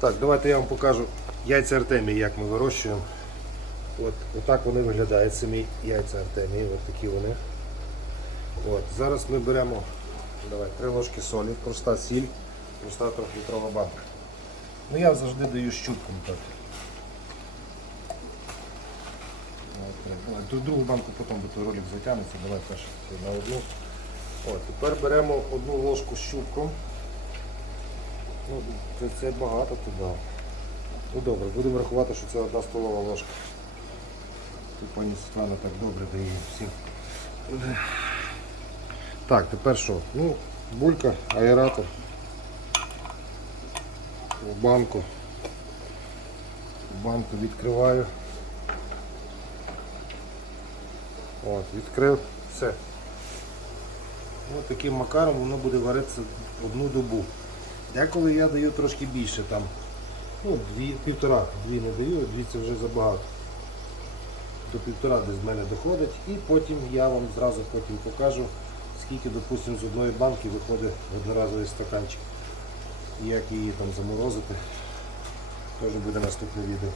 Так, давайте я вам покажу яйця Артемії, як ми вирощуємо. От, отак вони виглядають, самі яйця Артемії, от такі вони. От, зараз ми беремо давай, 3 ложки солі, проста сіль, проста трьохлітрова банка. Ну я завжди даю щупком так. Ту другу банку потім, бо ролик затягнеться, давай перше на одну. От, тепер беремо одну ложку щупком. Ну, це, це багато туди. Ну добре, будемо рахувати, що це одна столова ложка. Тут пані Світлана так добре дає всім. Так, тепер що? Ну, булька, аератор. В банку. Банку відкриваю. От, відкрив. Все. Ось таким макаром воно буде варитися одну добу. Деколи я даю трошки більше там. Ну, дві, півтора, дві не даю, дві це вже забагато. До півтора десь в мене доходить і потім я вам зразу потім покажу, скільки, допустимо, з одної банки виходить одноразовий стаканчик. Як її там заморозити. Теж буде наступне відео.